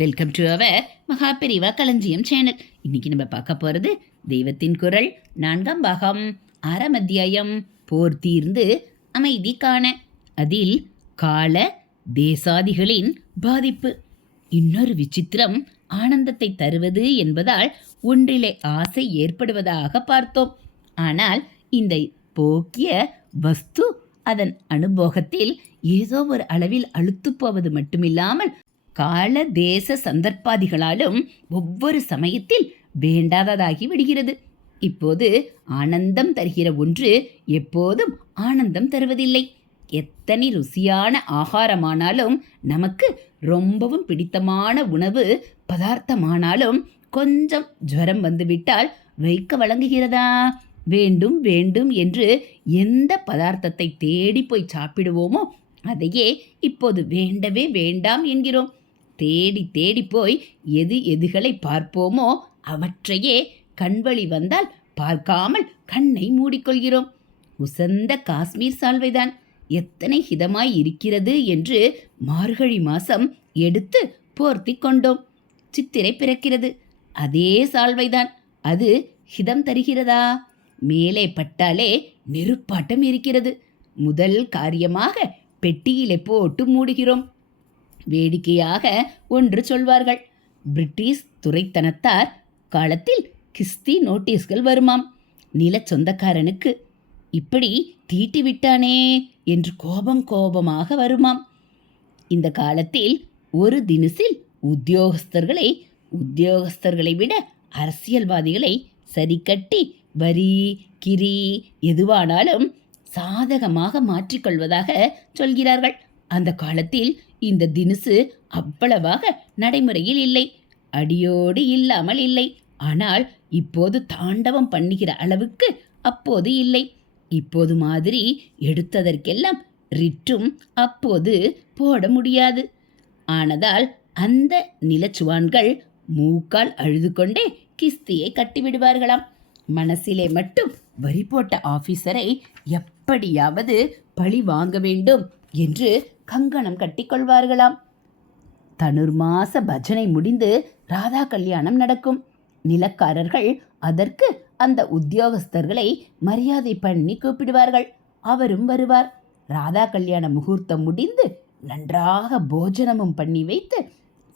Welcome to our Maha Periyava களஞ்சியம் channel. இன்னைக்கு நம்ம பார்க்க போகிறது தெய்வத்தின் குரல் 4ஆம் பாகம் 6ஆம் அத்தியாயம் போர் தீர்ந்து அமைதி காண. அதில் கால தேசாதிகளின் பாதிப்பு. இன்னொரு விசித்திரம் ஆனந்தத்தை தருவது என்பதால் ஒன்றிலே ஆசை ஏற்படுவதாக பார்த்தோம். ஆனால் இந்த போக்கிய வஸ்து அதன் அனுபோகத்தில் ஏதோ ஒரு அளவில் அழுத்து போவது மட்டுமில்லாமல் கால தேச சந்தர்ப்பாதிகளாலும் ஒவ்வொரு சமயத்தில் வேண்டாததாகி விடுகிறது. இப்போது ஆனந்தம் தருகிற ஒன்று எப்போதும் ஆனந்தம் தருவதில்லை. எத்தனை ருசியான ஆகாரமானாலும், நமக்கு ரொம்பவும் பிடித்தமான உணவு பதார்த்தமானாலும் கொஞ்சம் ஜுரம் வந்துவிட்டால் வைக்க வழங்குகிறதா? வேண்டும் வேண்டும் என்று எந்த பதார்த்தத்தை தேடி போய் சாப்பிடுவோமோ அதையே இப்போது வேண்டவே வேண்டாம் என்கிறோம். தேடி தேடி போய் எதுகளை பார்ப்போமோ அவற்றையே கண்வழி வந்தால் பார்க்காமல் கண்ணை மூடிக்கொள்கிறோம். உசந்த காஷ்மீர் சால்வைதான் எத்தனை ஹிதமாய் இருக்கிறது என்று மார்கழி மாசம் எடுத்து போர்த்தி கொண்டோம். சித்திரை பிறக்கிறது. அதே சால்வைதான். அது ஹிதம் தருகிறதா? மேலே பட்டாலே நெருப்பாட்டம் இருக்கிறது. முதல் காரியமாக பெட்டியிலே போட்டு மூடுகிறோம். வேடிக்கையாக ஒன்று சொல்வார்கள். பிரிட்டிஷ் துரைத்தனத்தார் காலத்தில் கிஸ்தி நோட்டீஸ்கள் வருமாம். நில சொந்தக்காரனுக்கு இப்படி தீட்டி விட்டானே என்று கோபமாக வருமாம். இந்த காலத்தில் ஒரு தினசில் உத்தியோகஸ்தர்களை விட அரசியல்வாதிகளை சரிக்கட்டி வரி கிரி எதுவானாலும் சாதகமாக மாற்றிக்கொள்வதாக சொல்கிறார்கள். அந்த காலத்தில் இந்த தினுசு அவ்வளவாக நடைமுறையில் இல்லை, அடியோடு இல்லாமல் இல்லை. ஆனால் இப்போது தாண்டவம் பண்ணுகிற அளவுக்கு அப்போது இல்லை. இப்போது மாதிரி எடுத்ததற்கெல்லாம் ரிட்டும் அப்போது போட முடியாது. ஆனதால் அந்த நிலச்சுவான்கள் மூக்கால் அழுது கொண்டே கிஸ்தியை கட்டிவிடுவார்களாம். மனசிலே மட்டும் வரி போட்ட ஆபீசரை எப்படியாவது பழி வாங்க வேண்டும் என்று கங்கணம் கட்டிக்கொள்வார்களாம். தனுர்மாச பஜனை முடிந்து ராதா கல்யாணம் நடக்கும். நிலக்காரர்கள் அதற்கு அந்த உத்தியோகஸ்தர்களை மரியாதை பண்ணி கூப்பிடுவார்கள். அவரும் வருவார். ராதா கல்யாண முகூர்த்தம் முடிந்து நன்றாக போஜனமும் பண்ணி வைத்து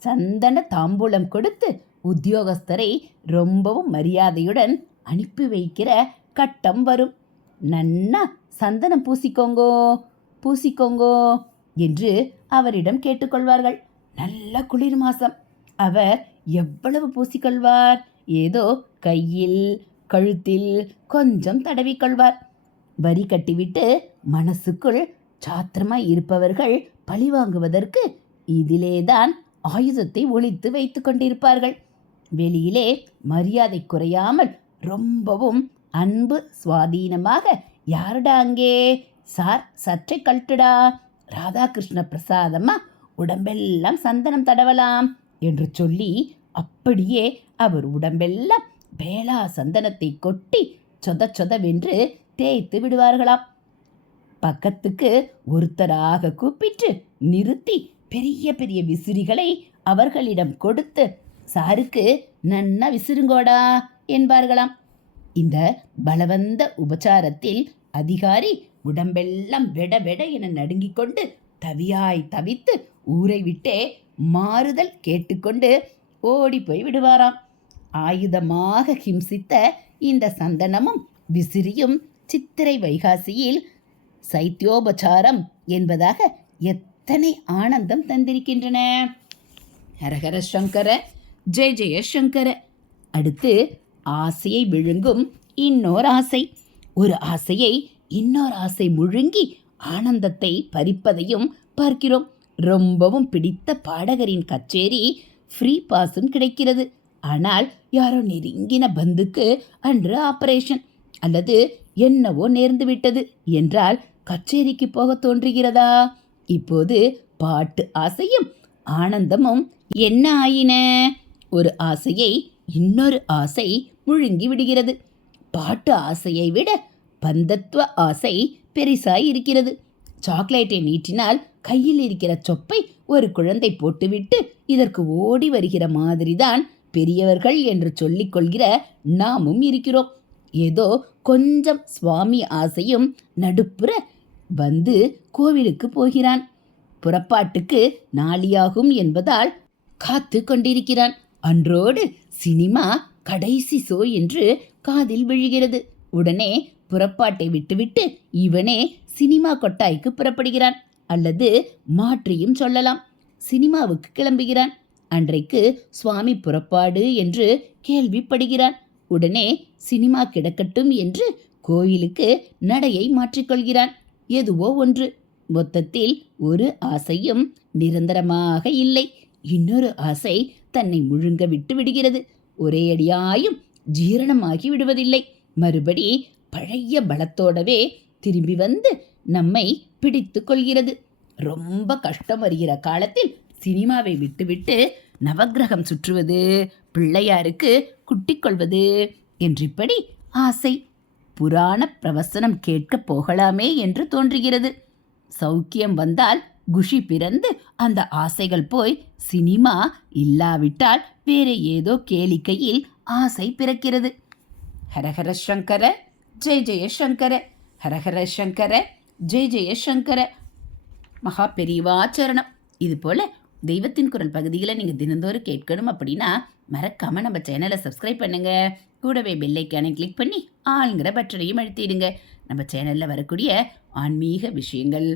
சந்தன தாம்பூலம் கொடுத்து உத்தியோகஸ்தரை ரொம்பவும் மரியாதையுடன் அனுப்பி வைக்கிற கட்டம் வரும். நன்னா சந்தனம் பூசிக்கோங்கோ என்று அவரிடம் கேட்டுக்கொள்வார்கள். நல்ல குளிர் மாசம். அவர் எவ்வளவு பூசிக்கொள்வார்? ஏதோ கையில் கழுத்தில் கொஞ்சம் தடவிக்கொள்வார். வரி கட்டிவிட்டு மனசுக்குள் சாத்திரமாய் இருப்பவர்கள் பழி வாங்குவதற்கு இதிலேதான் ஆயுதத்தை ஒளித்து வைத்து கொண்டிருப்பார்கள். வெளியிலே மரியாதை குறையாமல் ரொம்பவும் அன்பு சுவாதீனமாக, யாருடா அங்கே? சார் சற்றை கழட்டுடா, ராதாகிருஷ்ண பிரசாதம்மா, உடம்பெல்லாம் சந்தனம் தடவலாம் என்று சொல்லி அப்படியே அவர் உடம்பெல்லாம் பேலா சந்தனத்தை கொட்டி சொதவென்று தேய்த்து விடுவார்களாம். பக்கத்துக்கு ஒருத்தராக கூப்பிட்டு நிறுத்தி பெரிய பெரிய விசிறிகளை அவர்களிடம் கொடுத்து, சாருக்கு நன்னா விசிறுங்கோடா என்பார்களாம். இந்த பலவந்த உபச்சாரத்தில் அதிகாரி உடம்பெல்லாம் வெட என நடுங்கிக் கொண்டு தவித்து ஊரை விட்டே மாறுதல் கேட்டுக்கொண்டு ஓடி போய் விடுவாராம். ஆயுதமாக ஹிம்சித்த இந்த சந்தனமும் விசிறியும் சித்திரை வைகாசியில் சைத்தியோபச்சாரம் என்பதாக எத்தனை ஆனந்தம் தந்திருக்கின்றன. ஹரஹர சங்கர, ஜெய ஜெய சங்கர. அடுத்து ஆசையை விழுங்கும் இன்னொரு ஆசை. ஒரு ஆசையை இன்னொரு ஆசை முழுங்கி ஆனந்தத்தை பறிப்பதையும் பார்க்கிறோம். ரொம்பவும் பிடித்த பாடகரின் கச்சேரி ஃப்ரீ பாஸும் கிடைக்கிறது. ஆனால் யாரோ நெருங்கின பந்துக்கு அன்று ஆபரேஷன் அல்லது என்னவோ நேர்ந்து விட்டது என்றால் கச்சேரிக்கு போக தோன்றுகிறதா? இப்போது பாட்டு ஆசையும் ஆனந்தமும் என்ன ஆயின? ஒரு ஆசையை இன்னொரு ஆசை முழுங்கி விடுகிறது. பாட்டு ஆசையை விட பந்தத்துவ ஆசை பெரிசாய் இருக்கிறது. சாக்லேட்டை நீட்டினால் கையில் இருக்கிற சொப்பை ஒரு குழந்தை போட்டுவிட்டு இதற்கு ஓடி வருகிற மாதிரிதான் பெரியவர்கள் என்று சொல்லிக் கொள்கிற நாமும் இருக்கிறோம். ஏதோ கொஞ்சம் சுவாமி ஆசையும் நடுப்புற வந்து கோவிலுக்கு போகிறான். புறப்பாட்டுக்கு நாளியாகும் என்பதால் காத்து கொண்டிருக்கிறான். அன்றோடு சினிமா கடைசி ஷோ என்று காதில் விழுகிறது. உடனே புறப்பாட்டை விட்டுவிட்டு இவனே சினிமா கொட்டாய்க்கு புறப்படுகிறான். அல்லது மாற்றியும் சொல்லலாம், சினிமாவுக்கு கிளம்புகிறான். அன்றைக்கு சுவாமி புறப்பாடு என்று கேள்விப்படுகிறான். உடனே சினிமா கிடக்கட்டும் என்று கோயிலுக்கு நடையை மாற்றிக்கொள்கிறான். எதுவோ ஒன்று. மொத்தத்தில் ஒரு ஆசையும் நிரந்தரமாக இல்லை. இன்னொரு ஆசை தன்னை முழுங்க விட்டு விடுகிறது. ஒரே அடியாயும் ஜீரணமாகி விடுவதில்லை. மறுபடி பழைய பலத்தோடவே திரும்பி வந்து நம்மை பிடித்து கொள்கிறது. ரொம்ப கஷ்டம் வருகிற காலத்தில் சினிமாவை விட்டுவிட்டு நவக்கிரகம் சுற்றுவது, பிள்ளையாருக்கு குட்டிக் கொள்வது என்றிப்படி ஆசை. புராண பிரவசனம் கேட்கப் போகலாமே என்று தோன்றுகிறது. சௌக்கியம் வந்தால் குஷி பிறந்து அந்த ஆசைகள் போய் சினிமா இல்லாவிட்டால் வேற ஏதோ கேளிக்கையில் ஆசை பிறக்கிறது. ஹரஹர சங்கர ஜெய ஜெய சங்கர, ஹரஹர சங்கர ஜெய ஜெய சங்கர. மகா பெரியவாச்சரணம். இது போல் தெய்வத்தின் குரல் பகுதிகளை நீங்கள் தினந்தோறும் கேட்கணும் அப்படின்னா மறக்காமல் நம்ம சேனலை சப்ஸ்கிரைப் பண்ணுங்கள். கூடவே பெல்லைக்கானை கிளிக் பண்ணி ஆளுங்கிற பட்டனையும் அழுத்திடுங்க. நம்ம சேனலில் வரக்கூடிய ஆன்மீக விஷயங்கள்,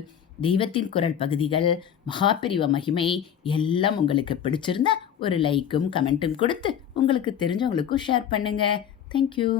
தெய்வத்தின் குரல் பகுதிகள், மகாபெரிவ மகிமை எல்லாம் உங்களுக்கு பிடிச்சிருந்தா ஒரு லைக்கும் கமெண்ட்டும் கொடுத்து உங்களுக்கு தெரிஞ்சவங்களுக்கும் ஷேர் பண்ணுங்கள். தேங்க்யூ.